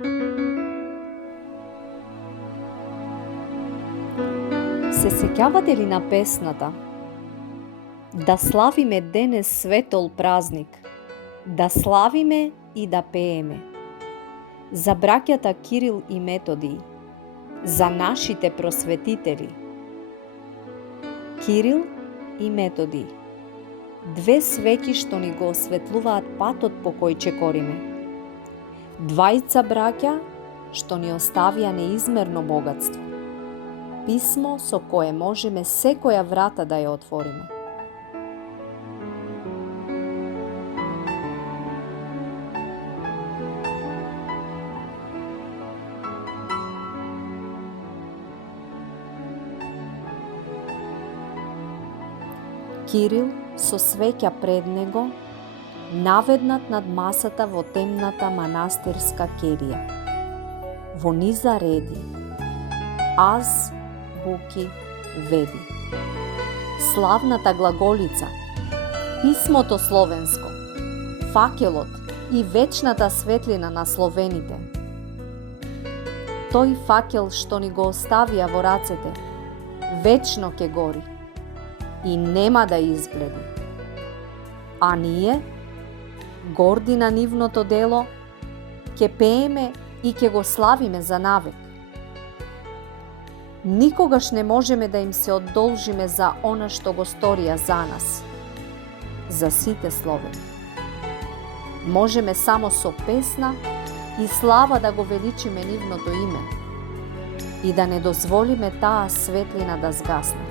Се сеќавате ли на песната "Да славиме денес светол празник, да славиме и да пееме" за браќата Кирил и Методий, за нашите просветители? Кирил и Методий, две свети што ни го осветлуваат патот по кој чекориме. Двајца браќа што ни оставија неизмерно богатство. Писмо со кое можеме секоја врата да ја отвориме. Кирил со свеќа пред него, наведнат над масата во темната манастирска келија. Во низа реди: аз буки веди. Славната глаголица, писмото словенско, факелот и вечната светлина на словените. Тој факел што ни го оставија во рацете, вечно ќе гори и нема да избледи. А ние, горди на нивното дело, ќе пееме и ќе го славиме за навек. Никогаш не можеме да им се одолжиме за она што го сторија за нас, за сите словени. Можеме само со песна и слава да го величиме нивното име и да не дозволиме таа светлина да згасне.